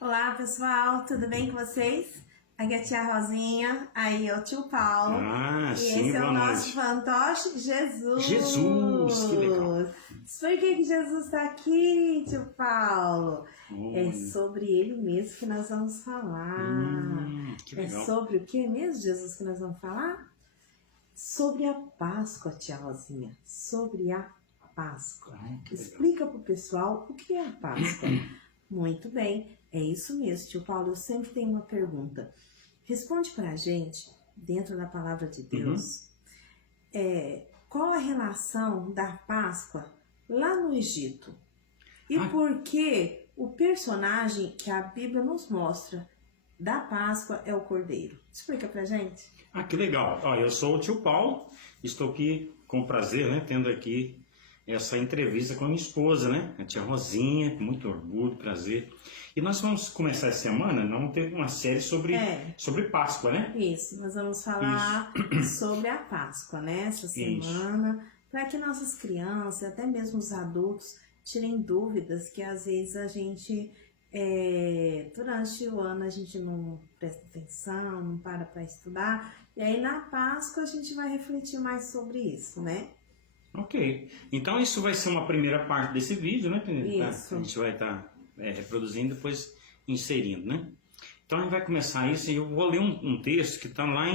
Olá pessoal, tudo bem com vocês? Aqui é a tia Rosinha, aí é o tio Paulo. Ah, e sim, esse é o boa nosso noite. fantoche Jesus. Jesus, que legal. Por que Jesus está aqui, tio Paulo? É Olha. sobre ele mesmo que nós vamos falar. Que É legal. sobre o que mesmo, Jesus, que nós vamos falar? Sobre a Páscoa, tia Rosinha. Sobre a Páscoa. Que legal. Explica para o pessoal o que é a Páscoa. Muito bem, é isso mesmo, tio Paulo. Eu sempre tenho uma pergunta. Responde para a gente, dentro da palavra de Deus, qual a relação da Páscoa lá no Egito? E por que o personagem que a Bíblia nos mostra da Páscoa é o Cordeiro? Explica pra gente. Que legal. Eu sou o tio Paulo, estou aqui com prazer, né, tendo aqui essa entrevista com a minha esposa, né, a tia Rosinha, com muito orgulho, prazer. E nós vamos começar essa semana, nós vamos ter uma série sobre Páscoa, né? Isso, nós vamos falar sobre a Páscoa, né, essa semana, para que nossas crianças, até mesmo os adultos, tirem dúvidas que às vezes a gente, durante o ano, a gente não presta atenção, não para estudar, e aí na Páscoa a gente vai refletir mais sobre isso, né? Ok, então isso vai ser uma primeira parte desse vídeo, né? Isso. A gente vai estar reproduzindo e depois inserindo, né? Então a gente vai começar isso e eu vou ler um texto que está lá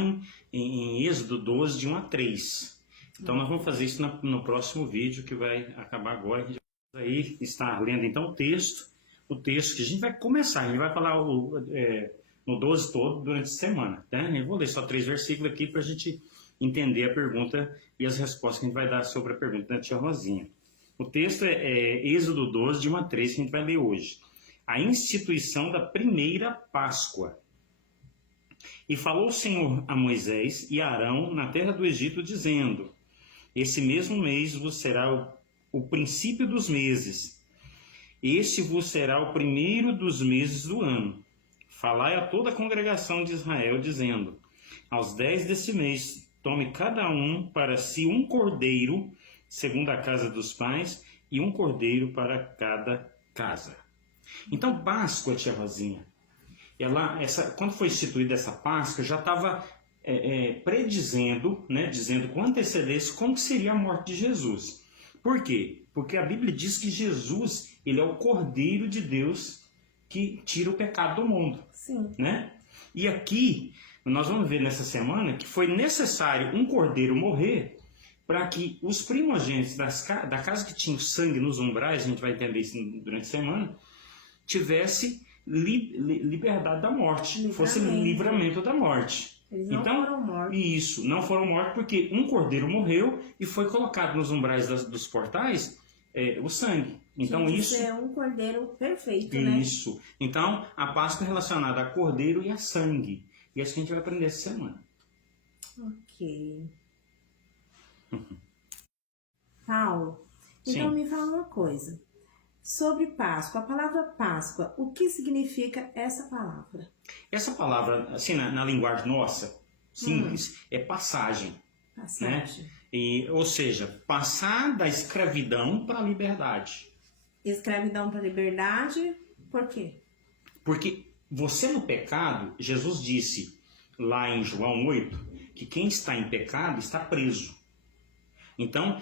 em Êxodo 12, de 1 a 3. Então nós vamos fazer isso no próximo vídeo que vai acabar agora. A gente vai aí estar lendo então o texto que a gente vai começar, a gente vai falar no 12 todo durante a semana, tá? Eu vou ler só 3 versículos aqui para a gente entender a pergunta e as respostas que a gente vai dar sobre a pergunta da tia Rosinha. O texto é Êxodo 12, de 1 a 3, que a gente vai ler hoje. A instituição da primeira Páscoa. E falou o Senhor a Moisés e a Arão na terra do Egito, dizendo: Esse mesmo mês vos será o princípio dos meses. Este vos será o primeiro dos meses do ano. Falai a toda a congregação de Israel, dizendo: Aos 10 deste mês, tome cada um para si um cordeiro, segundo a casa dos pais, e um cordeiro para cada casa. Então, Páscoa, tia Rosinha, quando foi instituída essa Páscoa, já estava predizendo, né, dizendo com antecedência como seria a morte de Jesus. Por quê? Porque a Bíblia diz que Jesus, ele é o Cordeiro de Deus que tira o pecado do mundo. Sim. Né? E aqui, nós vamos ver nessa semana que foi necessário um cordeiro morrer para que os primogênitos da casa que tinham sangue nos umbrais, a gente vai entender isso durante a semana, tivesse liberdade da morte, fosse livramento da morte. Eles não foram mortos. Isso, não foram mortos porque um cordeiro morreu e foi colocado nos umbrais dos portais o sangue. Então isso é um cordeiro perfeito, né? Isso. Então a Páscoa é relacionada a cordeiro e a sangue. E é isso que a gente vai aprender essa semana. Ok. Paulo, então me fala uma coisa. Sobre Páscoa, a palavra Páscoa, o que significa essa palavra? Essa palavra, assim, na linguagem nossa, simples, é passagem. Passagem. Né? Ou seja, passar da escravidão para a liberdade. Escravidão para a liberdade, por quê? Porque você no pecado, Jesus disse lá em João 8, que quem está em pecado está preso. Então,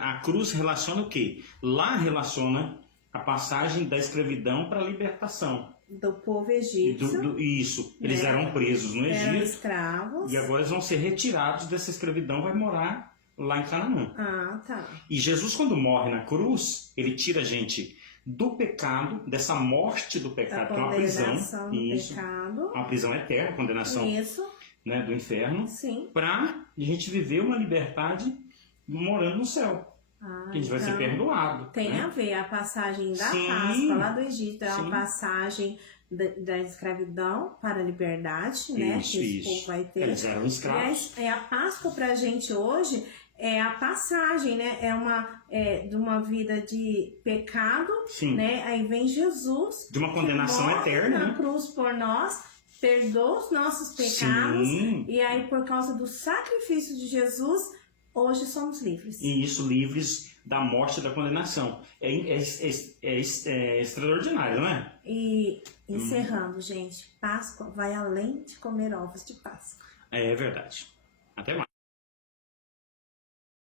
a cruz relaciona o quê? Lá relaciona a passagem da escravidão para a libertação. Do povo egípcio. Isso. Eles eram presos no Egito. Eram escravos. E agora eles vão ser retirados dessa escravidão, vai morar lá em Canaã. Ah, tá. E Jesus, quando morre na cruz, ele tira a gente do pecado, dessa morte do pecado, que é uma prisão. Isso. Pecado. Uma prisão eterna, condenação né, do inferno. Sim. Para a gente viver uma liberdade morando no céu. Que a gente vai ser perdoado. Tem a ver a passagem da Páscoa lá do Egito, é uma passagem da escravidão para a liberdade, né? Isso, que o povo vai ter. Eles eram escravos. E a Páscoa pra gente hoje é a passagem, né? De uma vida de pecado, né? Aí vem Jesus. De uma condenação eterna. Na cruz por nós, perdoa os nossos pecados. E aí, por causa do sacrifício de Jesus, hoje somos livres. E isso, livres da morte e da condenação. É extraordinário, não é? E encerrando, gente, Páscoa vai além de comer ovos de Páscoa. É verdade. Até mais.